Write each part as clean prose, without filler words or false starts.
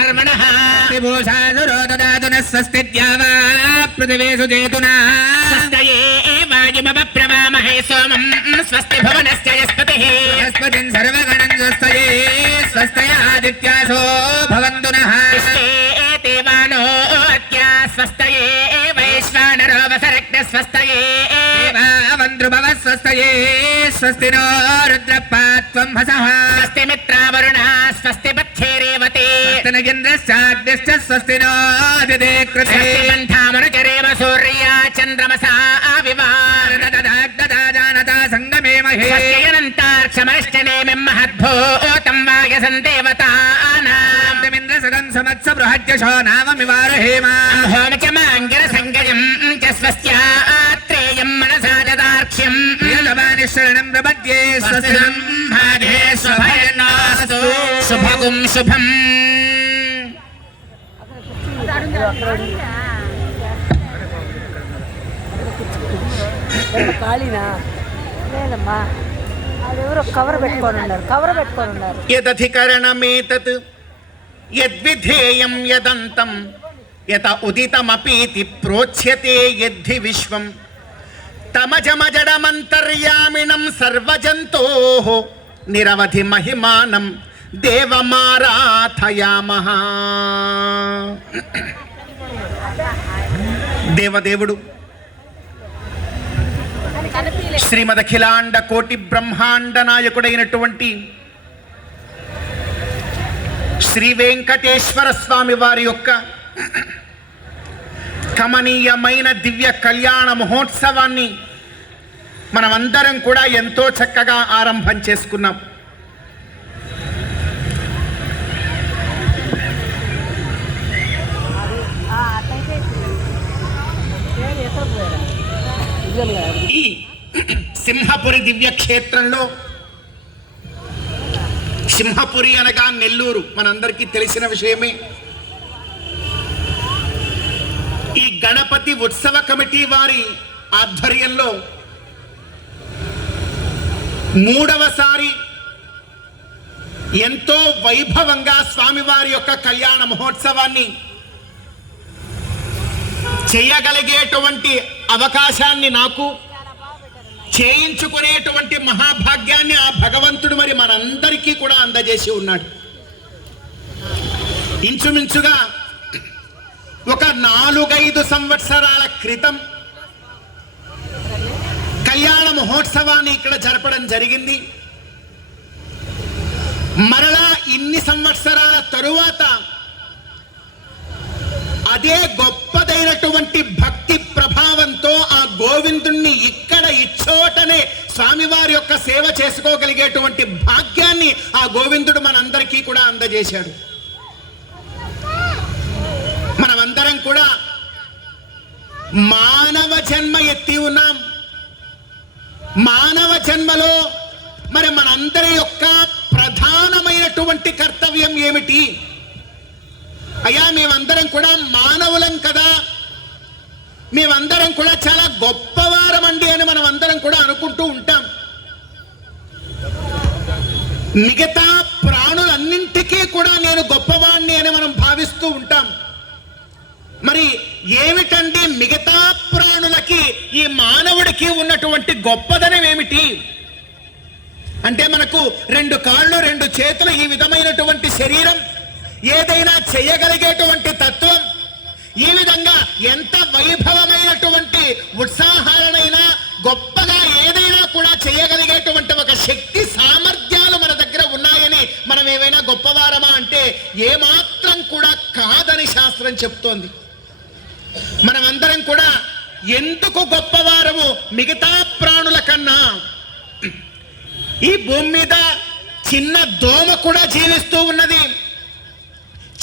నర్మణః విభూషాసురో దదాతు నః స్వస్తిద్యావా పృథివీషు చేతునా స్వస్తయే వాయుమప్రవామహే సోమం స్వస్తి భువనస్య యస్పతిః యస్పతిం సర్వగణం స్వస్తయే స్వస్తయాదిత్యాసో భవంతు నః దేవానో అత్యా స్వస్తయే వైశ్వానరో వసరక్త స్వస్తయే దేవావంద్రుభవ స్వస్తయే స్వస్తి నో రుద్రపాత్వం హసః స్వస్తి మిత్రావరుణా స్వస్తి పథ్యేరేవతే స్వస్తి నగేంద్రశ్చాగ్నిశ్చ స్వస్తి నో అదితే కృతే స్వస్తి పంథామనుచరేమ సూర్యా చంద్రమసా వివారదదాగ్దదాజానతా సంగమే మహే స్వస్తియనంతార్క్షమష్టనేమిం మహద్భూతం వాయసం దేవతానాం దేవేంద్ర సగం సమత్స బృహద్యశో నామమివారహేమ హోమచమాంగిర సంగయం చ స్వస్యాత్రేయం మనసా దదార్క్ష్యం ప్రియలవాని శరణం ప్రపద్యే స్వస్తినం భాగే స్వభయన్నాస్తు శుభగుం శుభం. ఖాళీనా లేదమ్మా, అదెవరో కవర్ పెట్టుకొని ఉన్నారు. యదధికరణమేతత్ యద్విధేయం యదంతం యత ఉదితమపీతి ప్రోచ్యతే యద్ధి విశ్వం తమజమజడమంతర్యామిణం సర్వజంతోః నిరవధి మహిమానం దేవమారాధయామః. దేవదేవుడు శ్రీమదఖిలాండ కోటి బ్రహ్మాండ నాయకుడైనటువంటి శ్రీ వెంకటేశ్వర స్వామి వారి యొక్క కమనీయమైన దివ్య కళ్యాణ మహోత్సవాన్ని మనమందరం కూడా ఎంతో చక్కగా ఆరంభం చేసుకున్నాం. ఈ సింహపురి దివ్య క్షేత్రంలో, సింహపురి అనగా నెల్లూరు మనందరికీ తెలిసిన విషయమే. ఈ గణపతి ఉత్సవ కమిటీ వారి ఆధ్వర్యంలో 3వసారి ఎంతో వైభవంగా స్వామివారి యొక్క కళ్యాణ మహోత్సవాన్ని చేయగలిగేటువంటి అవకాశాన్ని నాకు చేయించుకునేటువంటి మహాభాగ్యాన్ని ఆ భగవంతుడు మరి మనందరికీ కూడా అందజేసి ఉన్నాడు. ఇంచుమించుగా ఒక 4-5 సంవత్సరాల క్రితం కళ్యాణ మహోత్సవాన్ని ఇక్కడ జరపడం జరిగింది. మరలా ఇన్ని సంవత్సరాల తరువాత అదే గొప్పదైనటువంటి భక్తి ప్రభావంతో ఆ గోవిందుణ్ణి ఇక్కడ ఇచ్చోటనే స్వామివారి యొక్క సేవ చేసుకోగలిగేటువంటి భాగ్యాన్ని ఆ గోవిందుడు మనందరికీ కూడా అందజేశాడు. మనమందరం కూడా మానవ జన్మ ఎత్తి ఉన్నాం. మానవ జన్మలో మరి మనందరి యొక్క ప్రధానమైనటువంటి కర్తవ్యం ఏమిటి? అయ్యా, మేమందరం కూడా మానవులం కదా, మేమందరం కూడా చాలా గొప్పవారమండి అని మనం అందరం కూడా అనుకుంటూ ఉంటాం. మిగతా ప్రాణులన్నింటికీ కూడా నేను గొప్పవాణ్ణి అని మనం భావిస్తూ ఉంటాం. మరి ఏమిటండి మిగతా ప్రాణులకి ఈ మానవుడికి ఉన్నటువంటి గొప్పదనం ఏమిటి అంటే, మనకు 2 కాళ్ళు 2 చేతులు, ఈ విధమైనటువంటి శరీరం, ఏదైనా చేయగలిగేటువంటి తత్వం, ఈ విధంగా ఎంత వైభవమైనటువంటి ఉత్సాహాలనైనా గొప్పగా ఏదైనా కూడా చేయగలిగేటువంటి ఒక శక్తి సామర్థ్యాలు మన దగ్గర ఉన్నాయని మనం ఏమైనా గొప్పవారమా అంటే ఏమాత్రం కూడా కాదని శాస్త్రం చెప్తోంది. మనమందరం కూడా ఎందుకు గొప్పవారము మిగతా ప్రాణుల కన్నా? ఈ భూమి మీద చిన్న దోమ కూడా జీవిస్తూ ఉన్నది,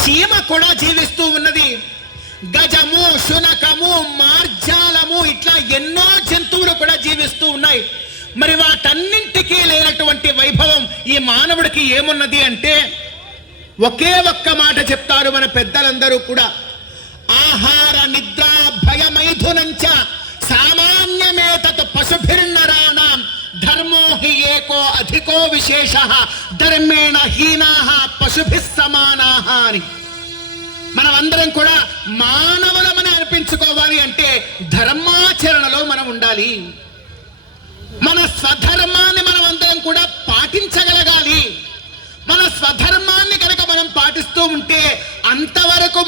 చీమ కూడా జీవిస్తూ ఉన్నది, గజము, శునకము, మార్జాలము, ఇట్లా ఎన్నో జంతువులు కూడా జీవిస్తూ ఉన్నాయి. మరి వాటన్నింటికీ లేనటువంటి వైభవం ఈ మానవుడికి ఏమున్నది అంటే ఒకే ఒక్క మాట చెప్తారు మన పెద్దలందరూ కూడా, ఆహార నిద్ర భయమైథునంచ సామాన్యమేతత్ పశుభిర్నరాణాం ధర్మో హి ఏకో అధికో విశేషః ధర్మేణ హీనాః పశుభిః సమానాః అని. మనమందరం కూడా మానవులమని అనిపించుకోవాలి అంటే ధర్మాచరణలో మనం ఉండాలి. మన స్వధర్మాన్ని మనం అందరం కూడా పాటించగలగాలి. మన స్వధర్మాన్ని కనుక మనం పాటిస్తూ ఉంటే అంతవరకు